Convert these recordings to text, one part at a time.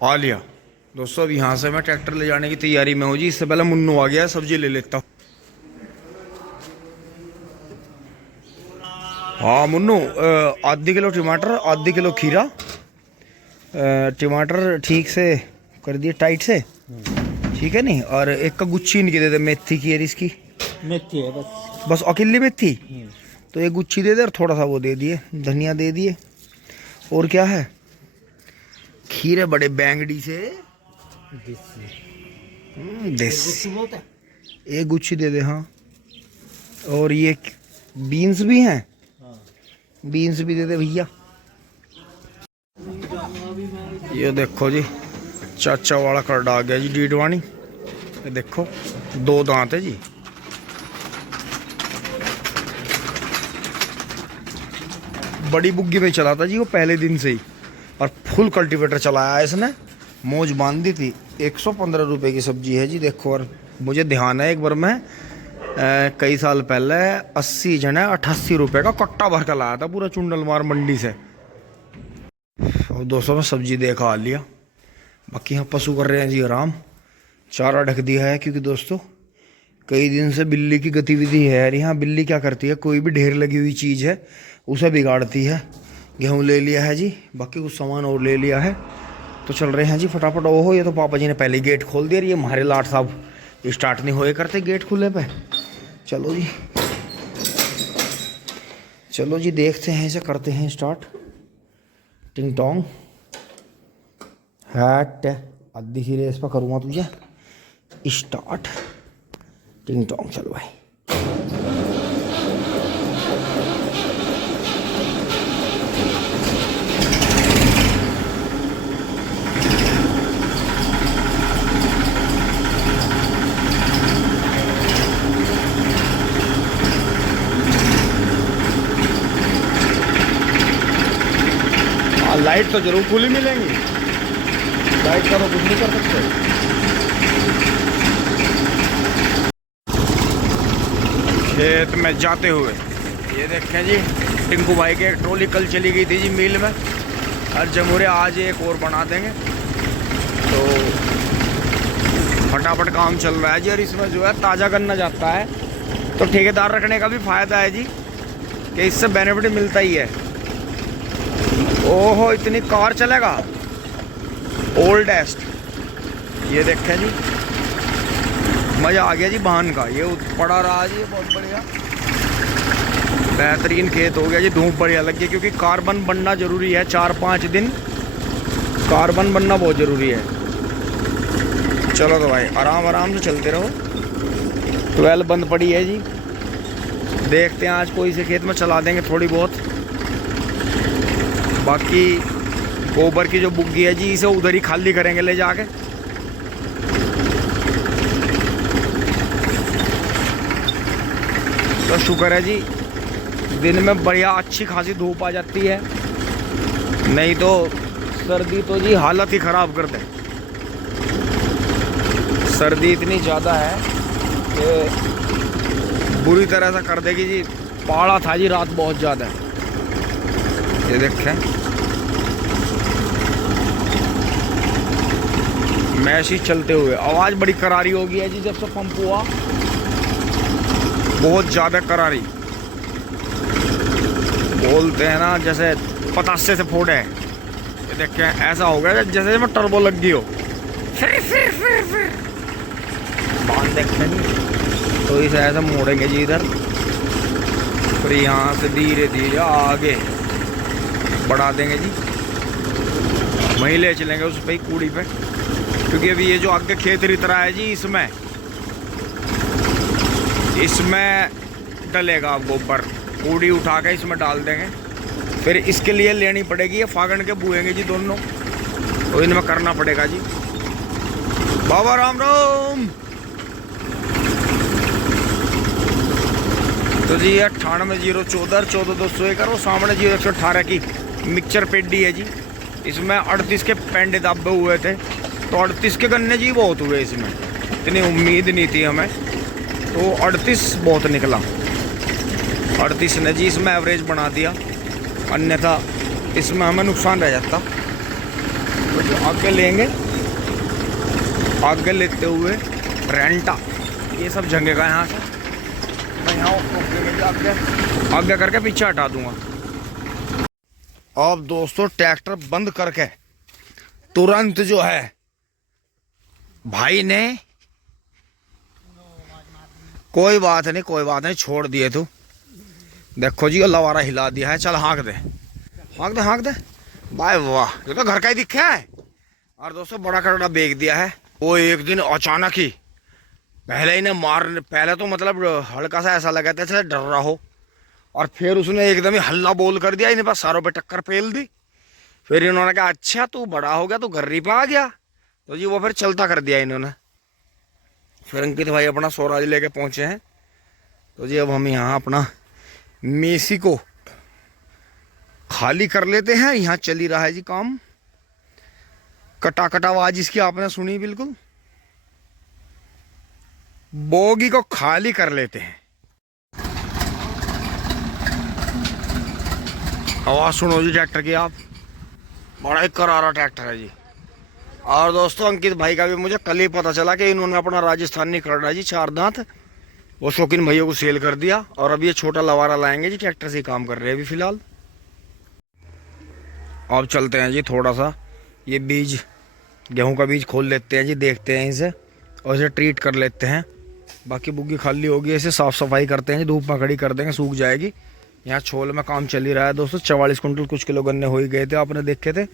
आ लिया दोस्तों। अब यहाँ से मैं ट्रैक्टर ले जाने की तैयारी में हूँ जी। इससे पहले मुन्नू आ गया है, सब्जी ले लेता हूँ। हाँ मुन्नू, आधी किलो टमाटर, आधी किलो खीरा। टमाटर ठीक से कर दिए टाइट से, ठीक है नहीं। और एक का गुच्छी इनकी दे दे, मेथी की है इसकी। मेथी है बस। बस अकेली मेथी तो एक गुच्छी दे दे, और थोड़ा सा वो दे दिए, धनिया दे दिए। और क्या है, खीरे बड़े बैंगड़ी से देसी, एक गुच्छी दे दे। हाँ, और ये बीन्स भी हैं, बीन्स भी दे दे भैया। ये देखो जी, चाचा वाला कर्ड आ गया जी, डीडवानी। ये देखो 2 दांत है जी। बड़ी बुग्गी में चला था जी वो पहले दिन से ही, और फुल कल्टीवेटर चलाया इसने। मौज बांध दी थी। 115 रुपए की सब्जी है जी देखो। और मुझे ध्यान है एक बार मैं कई साल पहले 80 जने 88 रुपए का कट्टा भर कर लाया था पूरा चुंडलमार मंडी से। और दोस्तों में सब्जी देखा आ लिया। बाकी यहाँ पशु कर रहे हैं जी आराम, चारा ढक दिया है। क्योंकि दोस्तों कई दिन से बिल्ली की गतिविधि है यार यहाँ। बिल्ली क्या करती है, कोई भी ढेर लगी हुई चीज़ है उसे बिगाड़ती है। गेहूँ ले लिया है जी, बाकी कुछ सामान और ले लिया है, तो चल रहे हैं जी फटाफट। ओहो, ये तो पापा जी ने पहले ही गेट खोल दिया। ये हमारे लाट साहब स्टार्ट नहीं होए करते गेट खुले पे। चलो जी, चलो जी, देखते हैं इसे, करते हैं स्टार्ट। टिंग टोंग हैट, आधी सी रेस पर करूँगा तुझे स्टार्ट। टिंग टोंग, चलो भाई। लाइट तो जरूर खुली मिलेंगी, लाइट का तो कुछ नहीं कर सकते। खेत में जाते हुए ये देखें जी, टिंकू भाई के एक ट्रॉली कल चली गई थी जी मिल में, और जमुरे आज एक और बना देंगे। तो फटाफट काम चल रहा है जी। और इसमें जो है ताज़ा गन्ना जाता है, तो ठेकेदार रखने का भी फ़ायदा है जी, कि इससे बेनिफिट मिलता ही है। ओहो, इतनी कार चलेगा ओल्डेस्ट। ये देखें जी, मज़ा आ गया जी वाहन का। ये पड़ा रहा जी, बहुत बढ़िया बेहतरीन खेत हो गया जी। धूप बढ़िया लग गई, क्योंकि कार्बन बनना ज़रूरी है। 4-5 दिन कार्बन बनना बहुत ज़रूरी है। चलो तो भाई आराम आराम से चलते रहो। 12 बंद पड़ी है जी, देखते हैं आज कोई से खेत में चला देंगे थोड़ी बहुत। बाकी गोबर की जो बुग्गी है जी, इसे उधर ही खाली करेंगे ले जाके। तो शुक्र है जी, दिन में बढ़िया अच्छी खासी धूप आ जाती है, नहीं तो सर्दी तो जी हालत ही ख़राब कर दे। सर्दी इतनी ज़्यादा है कि बुरी तरह से कर देगी जी। पहाड़ा था जी रात बहुत ज़्यादा। ये देखें, मैच ही चलते हुए आवाज़ बड़ी करारी हो गई है जी जब से पंप हुआ, बहुत ज़्यादा करारी। बोलते हैं ना जैसे पतासे से फोड़े। ये देखें, ऐसा हो गया जैसे में टर्बो लग गई हो। फिर बांध देखते नहीं तो इसे ऐसा मोड़ेंगे जी इधर, फिर यहाँ से धीरे धीरे आगे बढ़ा देंगे जी। वहीं ले चलेंगे उस पे कूड़ी पे, क्योंकि अभी ये जो आगे खेत रित रहा है जी, इसमें डलेगा गोबर। कूड़ी उठा के इसमें डाल देंगे। फिर इसके लिए लेनी पड़ेगी ये फागण के बुएंगे जी दोनों, तो इनमें करना पड़ेगा जी। बाबा राम राम। तो जी 98-014 14-201 वो सामने जी 118 की मिक्सचर पेडी है जी। इसमें 38 के पेंडे दाबे हुए थे, तो 38 के गन्ने जी बहुत हुए इसमें। इतनी उम्मीद नहीं थी हमें, तो 38 बहुत निकला। 38 ने जी इसमें एवरेज बना दिया, अन्यथा इसमें हमें नुकसान रह जाता। तो आगे लेंगे, आगे लेते हुए रेंटा, ये सब जंगेगा यहाँ से। मैं यहाँ आगे करके पीछे हटा दूंगा। अब दोस्तों ट्रैक्टर बंद करके तुरंत जो है भाई ने, कोई बात नहीं कोई बात नहीं, छोड़ दिए तू। देखो जी लवारा हिला दिया है, चल हाँक दे हाँक दे हाँक दे। भाई वाह, ये तो घर का ही दिखा है। और दोस्तों बड़ा कटोरा बेच दिया है। वो एक दिन अचानक ही पहले ही ने मार, पहले तो मतलब हल्का सा ऐसा लगा था जैसे डर रहा हो, और फिर उसने एकदम ही हल्ला बोल कर दिया, इन्हें पास सारों पे टक्कर पेल दी। फिर इन्होंने कहा अच्छा तू बड़ा हो गया, तू गर्री पे आ गया, तो जी वो फिर चलता कर दिया इन्होंने। फिर अंकित भाई अपना स्वराज लेके पहुंचे हैं। तो जी अब हम यहाँ अपना मेसी को खाली कर लेते हैं। यहाँ चल ही रहा है जी काम, कटा कटा आवाज इसकी आपने सुनी बिल्कुल। बोगी को खाली कर लेते हैं। आवाज सुनो जी ट्रैक्टर की आप, बड़ा ही करारा ट्रैक्टर है जी। और दोस्तों अंकित भाई का भी मुझे कल ही पता चला कि इन्होंने अपना राजस्थानी खड़ा जी 4 दांत, वो शौकीन भैया को सेल कर दिया, और अब ये छोटा लवारा लाएंगे जी, ट्रैक्टर से ही काम कर रहे हैं अभी फिलहाल। अब चलते हैं जी, थोड़ा सा ये बीज, गेहूं का बीज खोल लेते हैं जी, देखते हैं इसे और इसे ट्रीट कर लेते हैं। बाकी बुग्गी खाली होगी, इसे साफ सफाई करते हैं जी, धूप में खड़ी कर देंगे, सूख जाएगी। यहाँ छोल में काम चल ही रहा है दोस्तों। 44 कुंटल कुछ किलो गन्ने हो ही गए थे, आपने देखे थे।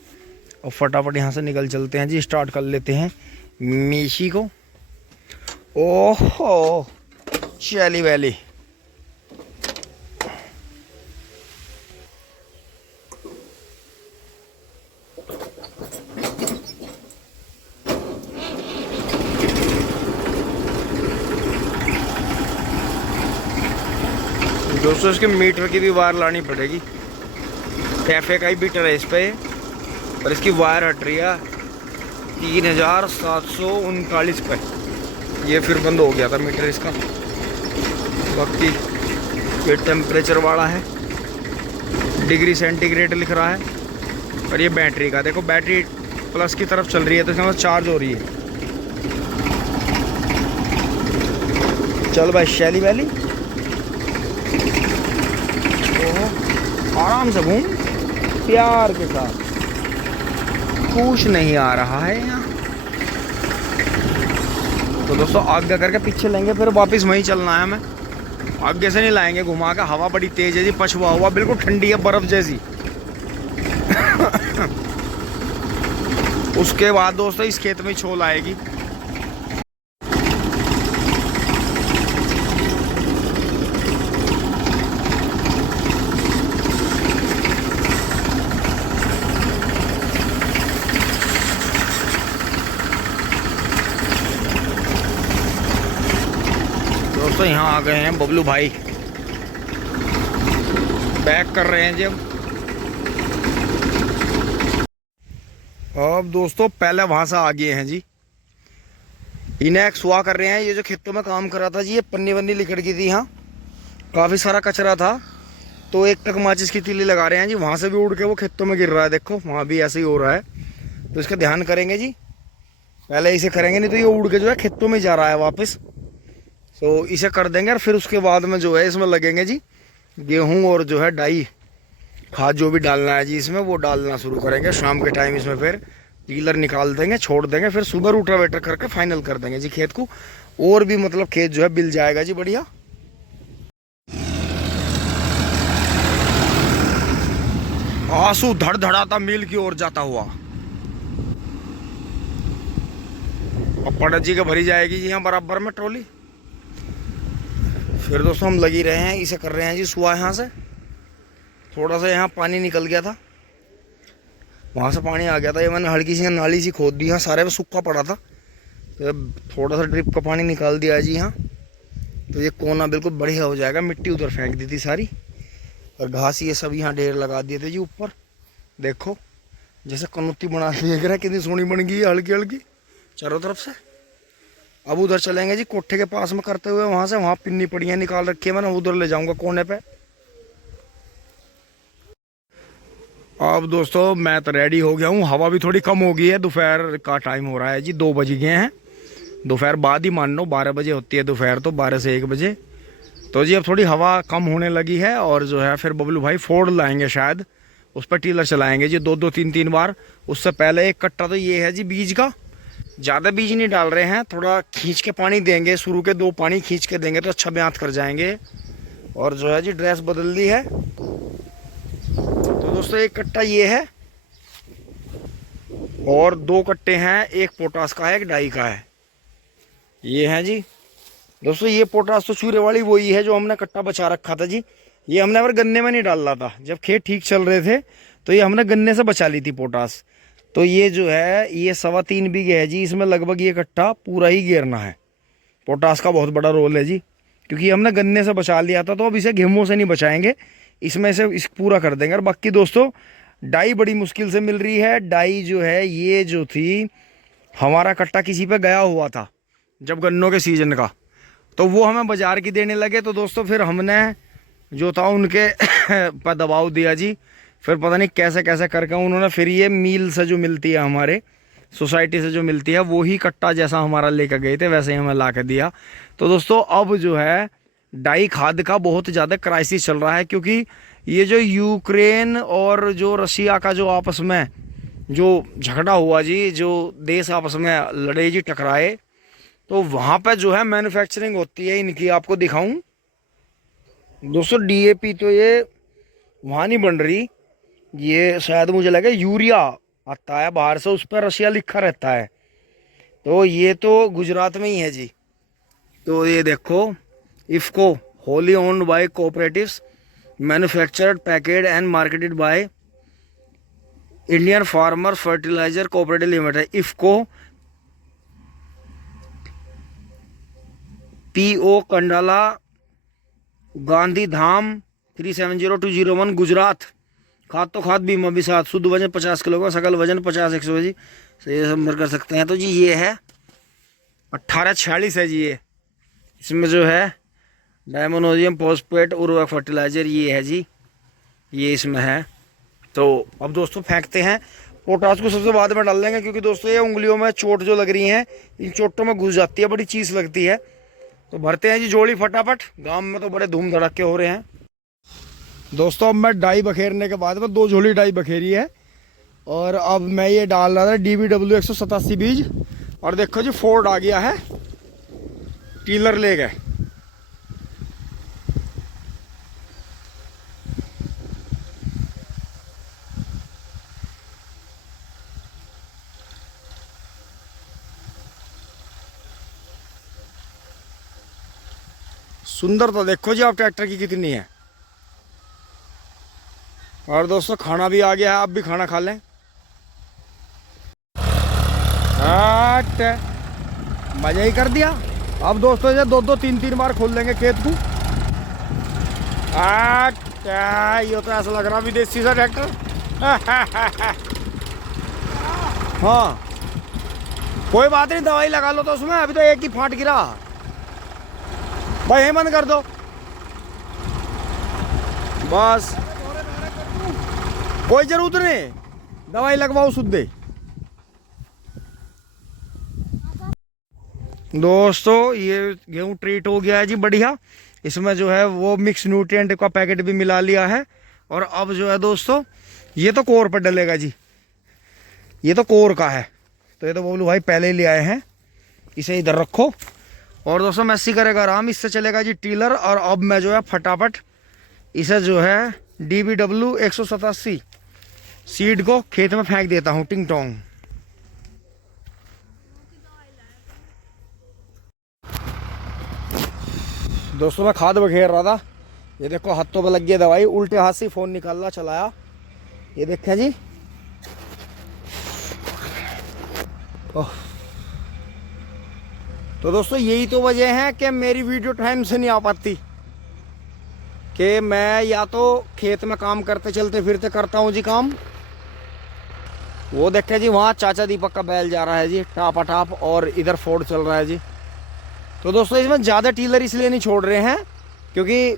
और फटाफट यहाँ से निकल चलते हैं जी, स्टार्ट कर लेते हैं मेसी को। ओहो चैली वैली, दोस्तों इसके मीटर की भी वायर लानी पड़ेगी। कैफे का ही मीटर है इस पे, और इसकी वायर हट रही है 3739 पे। ये फिर बंद हो गया था मीटर इसका। बाकी ये टेम्परेचर वाला है, डिग्री सेंटीग्रेड लिख रहा है। और ये बैटरी का देखो, बैटरी प्लस की तरफ चल रही है तो इसमें चार्ज हो रही है। चल भाई शैली वैली, आराम से घूम, प्यार के साथ, कुछ नहीं आ रहा है यहाँ। तो दोस्तों आगे करके पीछे लेंगे, फिर वापस वहीं चलना है हमें, आगे से नहीं लाएंगे घुमा के। हवा बड़ी तेज है जी, पछुआ हुआ बिल्कुल ठंडी है, बर्फ जैसी। उसके बाद दोस्तों इस खेत में छोल आएगी। दोस्तों यहाँ आ गए हैं बबलू भाई, पैक कर रहे हैं जी। अब दोस्तों पहले वहां से आ गए हैं जी, इन्हें एक सुहा कर रहे हैं। ये जो खेतों में काम कर रहा था जी, ये पन्नी वन्नी लिखड़ गई थी, यहाँ काफी सारा कचरा था, तो एक टक माचिस की तीली लगा रहे हैं जी। वहां से भी उड़ के वो खेतों में गिर रहा है, देखो वहां भी ऐसे ही हो रहा है, तो इसका ध्यान करेंगे जी। पहले इसे करेंगे, नहीं तो ये उड़ के जो है खेतों में जा रहा है वापस। तो इसे कर देंगे, और फिर उसके बाद में जो है इसमें लगेंगे जी गेहूं, और जो है डाई खाद जो भी डालना है जी इसमें, वो डालना शुरू करेंगे शाम के टाइम। इसमें फिर टीलर निकाल देंगे, छोड़ देंगे, फिर सुबह रूटावेटर करके फाइनल कर देंगे जी खेत को। और भी मतलब खेत जो है बिल जाएगा जी बढ़िया। आंसू धड़ धड़ाता मिल की ओर जाता हुआ, और पंडित जी के भरी जाएगी जी यहाँ बराबर में ट्रॉली। फिर दोस्तों हम लगी रहे हैं, इसे कर रहे हैं जी सुहा। यहाँ से थोड़ा सा यहाँ पानी निकल गया था, वहाँ से पानी आ गया था, ये मैंने हल्की सी नाली सी खोद दी, यहाँ सारे में सूखा पड़ा था, तो थोड़ा सा ड्रिप का पानी निकाल दिया जी यहाँ। तो ये कोना बिल्कुल बढ़िया हो जाएगा। मिट्टी उधर फेंक दी थी सारी, और घास ये सब यहाँ ढेर लगा दिए थे जी ऊपर। देखो जैसे कनुत्ती बना देख रहे हैं, कितनी सोहनी बन गई है हल्की हल्की चारों तरफ से। अब उधर चलेंगे जी कोठे के पास में करते हुए, वहाँ से, वहाँ पिन्नी पड़ियाँ निकाल रखी है मैंने, उधर ले जाऊँगा कोने पे। अब दोस्तों मैं तो रेडी हो गया हूँ। हवा भी थोड़ी कम हो गई है, दोपहर का टाइम हो रहा है जी, 2 बज गए हैं। दोपहर बाद ही मान लो, 12 बजे होती है दोपहर, तो 12 से 1 बजे। तो जी अब थोड़ी हवा कम होने लगी है और जो है फिर बबलू भाई फोर्ड लाएंगे शायद, उस पर टीलर चलाएंगे जी 2-2 3-3 बार। उससे पहले एक कट्टा तो ये है जी बीज का, ज़्यादा बीज नहीं डाल रहे हैं, थोड़ा खींच के पानी देंगे, शुरू के 2 पानी खींच के देंगे तो अच्छा ब्यात कर जाएंगे। और जो है जी ड्रेस बदल ली है। तो दोस्तों एक कट्टा ये है और 2 कट्टे हैं, एक पोटास का है, एक डाई का है। ये है जी दोस्तों, ये पोटास तो चूरे वाली वही है जो हमने कट्टा बचा रखा था जी। ये हमने अगर गन्ने में नहीं डाला था, जब खेत ठीक चल रहे थे तो ये हमने गन्ने से बचा ली थी पोटास। तो ये जो है ये 3.25 बीघे है जी, इसमें लगभग ये कट्टा पूरा ही घेरना है। पोटास का बहुत बड़ा रोल है जी, क्योंकि हमने गन्ने से बचा लिया था, तो अब इसे गेहूं से नहीं बचाएंगे, इसमें से इस पूरा कर देंगे। और बाकी दोस्तों डाई बड़ी मुश्किल से मिल रही है। डाई जो है ये जो थी, हमारा कट्टा किसी पे गया हुआ था जब गन्नों के सीजन का, तो वो हमें बाजार की देने लगे। तो दोस्तों फिर हमने जो था उनके पर दबाव दिया जी, फिर पता नहीं कैसे कैसे करके उन्होंने फिर ये मील से जो मिलती है, हमारे सोसाइटी से जो मिलती है, वो ही कट्टा जैसा हमारा लेकर गए थे वैसे ही हमें ला के दिया। तो दोस्तों अब जो है डाई खाद का बहुत ज़्यादा क्राइसिस चल रहा है, क्योंकि ये जो यूक्रेन और जो रशिया का जो आपस में जो झगड़ा हुआ जी, जो देश आपस में लड़े जी, टकराए, तो वहाँ पे जो है मैन्युफैक्चरिंग होती है इनकी। आपको दिखाऊं दोस्तों, डीएपी तो ये वहाँ नहीं बन रही, ये शायद मुझे लगे यूरिया आता है बाहर से, उस पर रशिया लिखा रहता है। तो ये तो गुजरात में ही है जी। तो ये देखो, IFFCO wholly owned by cooperatives, manufactured packed and marketed by Indian farmer fertiliser cooperative limited, IFFCO, PO Kandla, Gandhidham 370201 Gujarat. खाद तो खाद बीमा भी साथ, शुद्ध वजन 50 किलो का, सकल वजन 50-100 जी, से संपर्क कर सकते हैं। तो जी ये है 1846 है जी, ये इसमें जो है डायमोनोजियम फॉस्फेट उर्वरक फर्टिलाइजर ये है जी, ये इसमें है। तो अब दोस्तों फेंकते हैं। पोटास को सबसे बाद में डाल देंगे, क्योंकि दोस्तों ये उंगलियों में चोट जो लग रही है, इन चोटों में घुस जाती है, बड़ी चीज़ लगती है। तो भरते हैं जी जोड़ी फटाफट। गांव में तो बड़े धूम धड़के हो रहे हैं दोस्तों। अब मैं डाई बखेरने के बाद में 2 झोली डाई बखेरी है, और अब मैं ये डाल रहा था DBW 187 बीज। और देखो जी फोर्ड आ गया है, टीलर ले गए। सुंदर तो देखो जी आप ट्रैक्टर की कितनी है। और दोस्तों खाना भी आ गया है, आप भी खाना खा लें। मजा ही कर दिया। अब दोस्तों ये 2-2 3-3 बार खोल देंगे खेत को। ये तो ऐसा लग रहा विदेशी सा ट्रैक्टर। हाँ कोई बात नहीं, दवाई लगा लो तो उसमें, अभी तो एक ही फाट गिरा भाई, बंद कर दो बस, कोई जरूरत नहीं, दवाई लगवाओ शुद्ध। दोस्तों ये गेहूं ट्रीट हो गया है जी बढ़िया, इसमें जो है वो मिक्स न्यूट्रिएंट का पैकेट भी मिला लिया है। और अब जो है दोस्तों ये तो कोर पर डलेगा जी, ये तो कोर का है। तो ये तो बोलू भाई पहले ही ले आए हैं, इसे इधर रखो। और दोस्तों मैसी करेगा आराम, इससे चलेगा जी टीलर। और अब मैं जो है फटाफट इसे जो है DBW 187 सीड को खेत में फेंक देता हूँ, टिंग टोंग। दोस्तों मैं खाद बखेर रहा था, ये देखो हाथों पे लग गई दवाई, उल्टे हाथ से फोन निकालना चलाया, ये देखें जी। तो दोस्तों यही तो वजह है कि मेरी वीडियो टाइम से नहीं आ पाती, कि मैं या तो खेत में काम करते चलते फिरते करता हूँ जी काम। वो देखें जी वहाँ चाचा दीपक का बैल जा रहा है जी टापा टाप, और इधर फोर्ड चल रहा है जी। तो दोस्तों इसमें ज़्यादा टीलर इसलिए नहीं छोड़ रहे हैं क्योंकि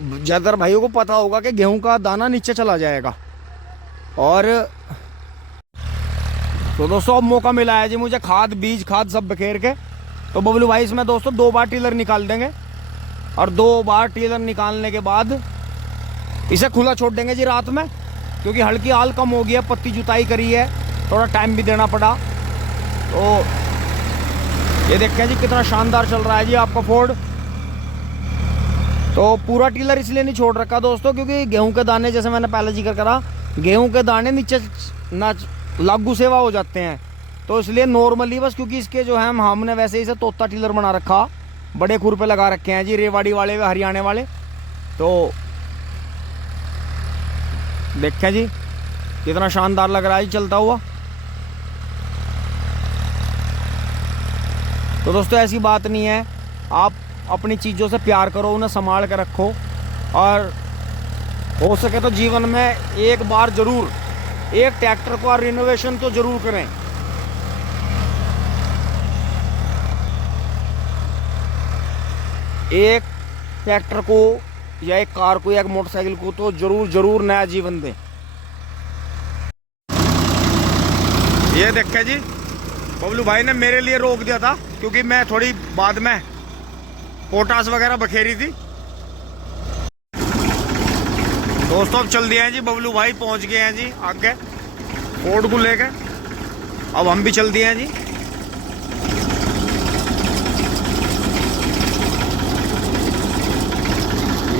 ज़्यादातर भाइयों को पता होगा कि गेहूं का दाना नीचे चला जाएगा, और तो दोस्तों अब मौका मिला है जी मुझे खाद बीज खाद सब बखेर के, तो बबलू भाई इसमें दोस्तों 2 बार टीलर निकाल देंगे और 2 बार टीलर निकालने के बाद इसे खुला छोड़ देंगे जी रात में, क्योंकि हल्की हाल कम हो गई है, पत्ती जुताई करी है, थोड़ा टाइम भी देना पड़ा। तो ये देखें जी कितना शानदार चल रहा है जी आपका फोर्ड। तो पूरा टीलर इसलिए नहीं छोड़ रखा दोस्तों, क्योंकि गेहूं के दाने, जैसे मैंने पहले जिक्र करा, गेहूं के दाने नीचे ना लागू सेवा हो जाते हैं, तो इसलिए नॉर्मली बस, क्योंकि इसके जो है हमने वैसे इसे तोता टीलर बना रखा, बड़े खुर पे लगा रखे हैं जी रेवाड़ी वाले हरियाणा वाले। तो देखें जी कितना शानदार लग रहा है जी चलता हुआ। तो दोस्तों ऐसी बात नहीं है, आप अपनी चीज़ों से प्यार करो, उन्हें संभाल कर रखो, और हो सके तो जीवन में एक बार ज़रूर एक ट्रैक्टर को रिनोवेशन तो ज़रूर करें। एक ट्रैक्टर को या एक कार को या एक मोटरसाइकिल को तो जरूर नया जीवन दें। ये देखें जी बबलू भाई ने मेरे लिए रोक दिया था, क्योंकि मैं थोड़ी बाद में पोटास वगैरह बखेरी थी। दोस्तों अब चल दिए हैं जी, बबलू भाई पहुंच गए हैं जी आगे फोर्ड को लेके, अब हम भी चल दिए हैं जी।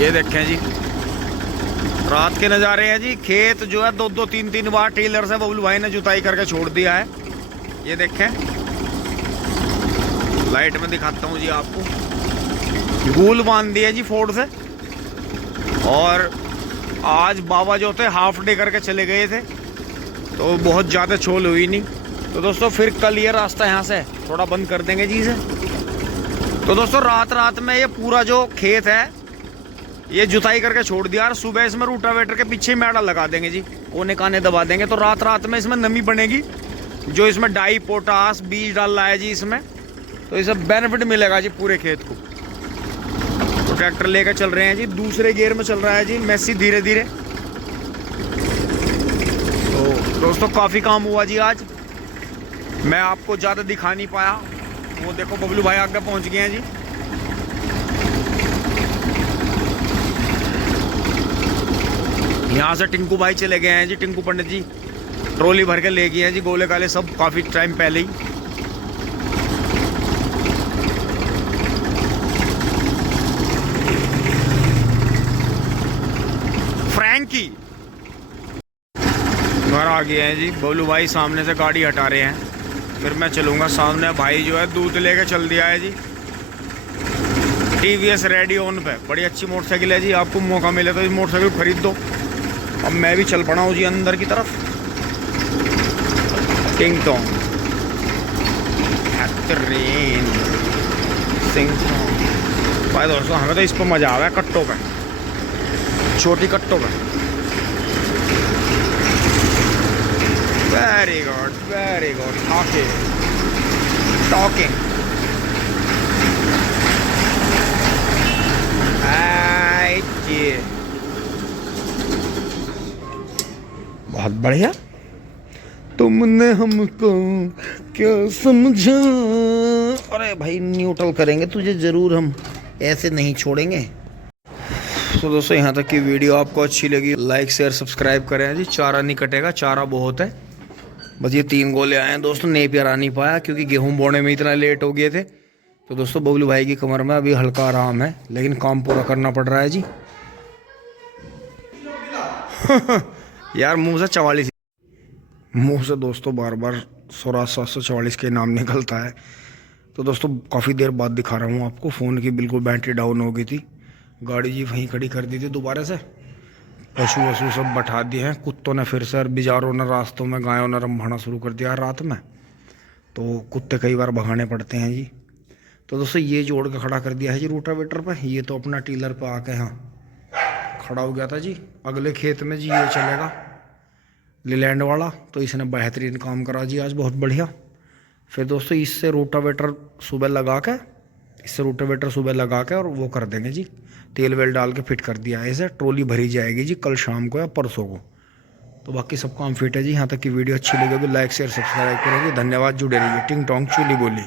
ये देखें जी रात के नज़ारे हैं जी, खेत जो है 2-2 3-3 बार टेलर से बबलू भाई ने जुताई करके छोड़ दिया है। ये देखें लाइट में दिखाता हूँ जी आपको, गूल बांध दिया जी फोर्ड से। और आज बाबा जो थे हाफ डे करके चले गए थे, तो बहुत ज़्यादा छोल हुई नहीं। तो दोस्तों फिर कल ये रास्ता यहाँ से थोड़ा बंद कर देंगे जी इसे। तो दोस्तों रात में ये पूरा जो खेत है ये जुताई करके छोड़ दिया, और सुबह इसमें रूटावेटर के पीछे मैड़ा लगा देंगे जी, कोने काने दबा देंगे, तो रात में इसमें नमी बनेगी। जो इसमें डाई पोटास बीज डाल रहा है जी इसमें, तो इसे बेनिफिट मिलेगा जी पूरे खेत को। तो ट्रैक्टर लेकर चल रहे हैं जी, दूसरे गियर में चल रहा है जी मैसी धीरे धीरे। तो दोस्तों काफ़ी काम हुआ जी आज, मैं आपको ज़्यादा दिखा नहीं पाया। वो देखो बबलू भाई आगे पहुँच गए हैं जी। यहाँ से टिंकू भाई चले गए हैं जी, टिंकू पंडित जी ट्रॉली भर के ले गए हैं जी गोले काले सब, काफ़ी टाइम पहले ही। फ्रैंकी घर आ गए हैं जी, बबलू भाई सामने से गाड़ी हटा रहे हैं, फिर मैं चलूँगा। सामने भाई जो है दूध लेके चल दिया है जी, TVS रेडी ऑन पे, बड़ी अच्छी मोटरसाइकिल है जी। आपको मौका मिले तो इस मोटरसाइकिल खरीद दो। अब मैं भी चल पड़ा हूँ जी अंदर की तरफ। टिंग टोंग ट्रेन सिंह भाई। दोस्तों हमें तो इस पर मज़ा आ रहा है, कट्टों पे, छोटी कट्टों पे। वेरी गुड टॉकिंग बहुत बढ़िया। तुमने हमको क्या समझा। अरे भाई न्यूट्रल करेंगे तुझे जरूर, हम ऐसे नहीं छोड़ेंगे। तो दोस्तों यहाँ तक की वीडियो आपको अच्छी लगी, लाइक शेयर सब्सक्राइब करें जी। चारा नहीं कटेगा, चारा बहुत है, बस ये 3 गोले आए हैं दोस्तों, नेपियर आ नहीं पाया क्योंकि गेहूं बोने में इतना लेट हो गए थे। तो दोस्तों बबलू भाई की कमर में अभी हल्का आराम है, लेकिन काम पूरा करना पड़ रहा है जी। यार मुंह से 44 मुंह से दोस्तों बार बार 744 के नाम निकलता है। तो दोस्तों काफ़ी देर बाद दिखा रहा हूँ आपको, फ़ोन की बिल्कुल बैटरी डाउन हो गई थी, गाड़ी जी वहीं खड़ी कर दी थी दोबारा से। पशु वशु सब बैठा दिए हैं, कुत्तों ने फिर से, बिजारों ने रास्तों में गायों ने रंभाना शुरू कर दिया रात में, तो कुत्ते कई बार भगाने पड़ते हैं जी। तो दोस्तों ये जोड़ के खड़ा कर दिया है जी रोटावेटर पे। ये तो अपना टीलर पे आके यहाँ खड़ा हो गया था जी, अगले खेत में जी ये चलेगा लीलैंड वाला, तो इसने बेहतरीन काम करा जी आज, बहुत बढ़िया। फिर दोस्तों इससे रोटावेटर सुबह लगा के और वो कर देंगे जी, तेल वेल डाल के फिट कर दिया है इसे। ट्रॉली भरी जाएगी जी कल शाम को या परसों को, तो बाकी सब काम फिट है जी। यहाँ तक की वीडियो अच्छी लगी होगी लाइक शेयर सब्सक्राइब करोगे। धन्यवाद, जुड़े रहिए। टिंग टोंग चुली बोली।